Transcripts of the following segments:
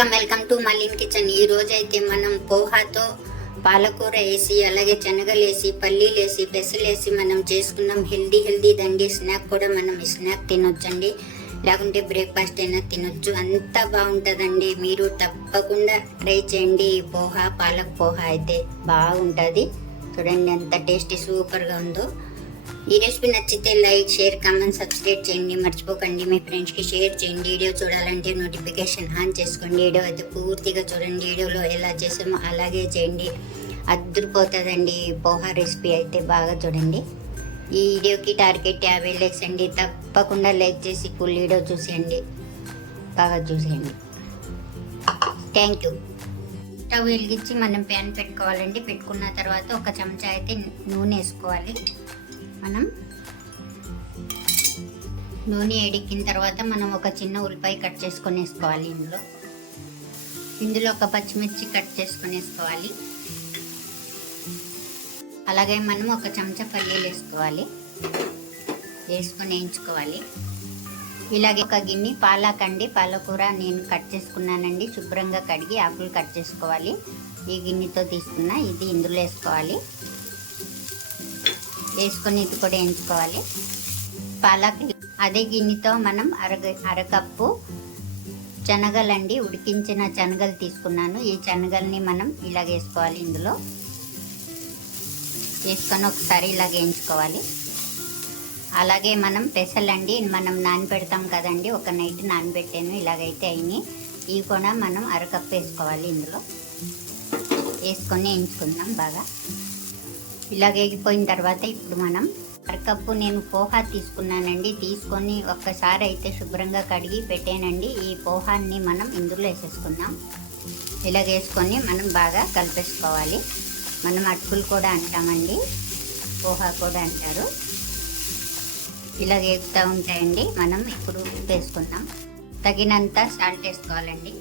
Welcome to మలిన్ kitchen. ఈ రోజు అయితే మనం పోహాతో పాలకూర వేసి అలాగే శనగలు వేసి పల్లీలు వేసి పెసలు వేసి మనం చేసుకున్నాం. హెల్దీ దండి. స్నాక్ కూడా మనం స్నాక్ తినొచ్చండి, లేకుంటే బ్రేక్ఫాస్ట్ అయినా తినొచ్చు. అంతా బాగుంటుందండి. మీరు తప్పకుండా ట్రై చేయండి. ఈ పాలక్ పోహా అయితే బాగుంటుంది. చూడండి ఎంత టేస్టీ సూపర్గా ఉందో. ఈ రెసిపీ నచ్చితే లైక్, షేర్, కామెంట్, సబ్స్క్రైబ్ చేయండి. మర్చిపోకండి మీ ఫ్రెండ్స్కి షేర్ చేయండి. వీడియో చూడాలంటే నోటిఫికేషన్ ఆన్ చేసుకోండి. వీడియో అయితే పూర్తిగా చూడండి. వీడియోలో ఎలా చేసామో అలాగే చేయండి. అద్దరిపోతుందండి పోహా రెసిపీ అయితే. బాగా చూడండి. ఈ వీడియోకి టార్గెట్ 50 లైక్స్ అండి. తప్పకుండా లైక్ చేసి ఫుల్ వీడియో చూసేయండి. బాగా చూసేయండి. Thank you. స్టవ్ వెలిగించి మనం ప్యాన్ పెట్టుకోవాలండి. పెట్టుకున్న తర్వాత ఒక చెంచా అయితే నూనె వేసుకోవాలి. మనం నూనె ఎడికిన తర్వాత మనం ఒక చిన్న ఉల్లిపాయ కట్ చేసుకొని వేసుకోవాలి. ఇందులో ఒక పచ్చిమిర్చి కట్ చేసుకొని వేసుకోవాలి. అలాగే మనం ఒక చెంచా పల్లీలు వేసుకోవాలి. వేసుకొని వేయించుకోవాలి. ఇలాగే ఒక గిన్నె పాలకూర నేను కట్ చేసుకున్నానండి. శుభ్రంగా కడిగి ఆకులు కట్ చేసుకోవాలి. ఈ గిన్నెతో తీసుకున్న ఇది ఇందులో వేసుకోవాలి. వేసుకొని ఇది కూడా వేయించుకోవాలి. అదే గిన్నెతో మనం అరకప్పు శనగలండి, ఉడికించిన శనగలు తీసుకున్నాను. ఈ శనగల్ని మనం ఇలాగ వేసుకోవాలి. ఇందులో వేసుకొని ఒకసారి ఇలాగ వేయించుకోవాలి. అలాగే మనం పెసలండి మనం నానబెడతాం కదండి. ఒక నైట్ నానబెట్టాను. ఇలాగైతే అయినాయి. ఇవి కూడా మనం అరకప్పు వేసుకోవాలి. ఇందులో వేసుకొని వేయించుకుందాం బాగా. ఇలాగ వేగిపోయిన తర్వాత ఇప్పుడు మనం అరకప్పు నేను పోహా తీసుకున్నానండి. తీసుకొని ఒక్కసారి అయితే శుభ్రంగా కడిగి పెట్టానండి. ఈ పోహాన్ని మనం ఇందులో వేసేసుకుందాం. ఇలాగ వేసుకొని మనం బాగా కలిపేసుకోవాలి. మనం అటుకులు కూడా అంటామండి, పోహా కూడా అంటారు. ఇలాగ వేగుతూ ఉంటాయండి. మనం ఇప్పుడు వేసుకుందాం. తగినంత సాల్ట్ వేసుకోవాలండి.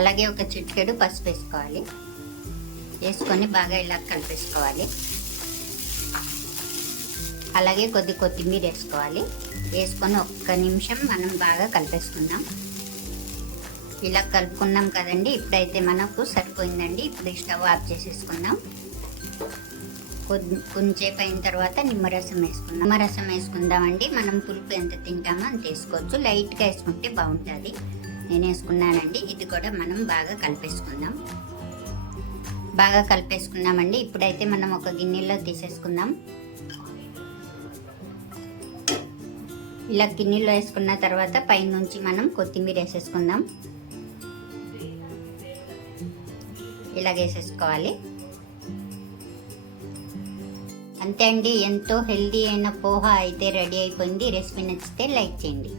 అలాగే ఒక చిటికెడు పసుపు వేసుకోవాలి. వేసుకొని బాగా ఇలా కలిపేసుకోవాలి. అలాగే కొత్తిమీర వేసుకోవాలి. వేసుకొని ఒక్క నిమిషం మనం బాగా కలిపేసుకుందాం. ఇలా కలుపుకున్నాం కదండి. ఇప్పుడైతే మనకు సరిపోయిందండి. ఇప్పుడు స్టవ్ ఆఫ్ చేసేసుకుందాం. కొంచెంసేపు అయిన తర్వాత నిమ్మరసం వేసుకుందామండి. మనం పులుపు ఎంత తింటామో అంత వేసుకోవచ్చు. లైట్గా వేసుకుంటే బాగుంటుంది. నేను వేసుకున్నానండి. ఇది కూడా మనం బాగా కలిపేసుకున్నామండి. ఇప్పుడైతే మనం ఒక గిన్నెలో తీసేసుకుందాం. ఇలా గిన్నెలో వేసుకున్న తర్వాత పైనుంచి మనం కొత్తిమీర వేసేసుకుందాం. ఇలా వేసేసుకోవాలి. అంతే అండి. ఎంతో హెల్దీ అయిన పోహా అయితే రెడీ అయిపోయింది. రెసిపీ నచ్చితే లైక్ చేయండి.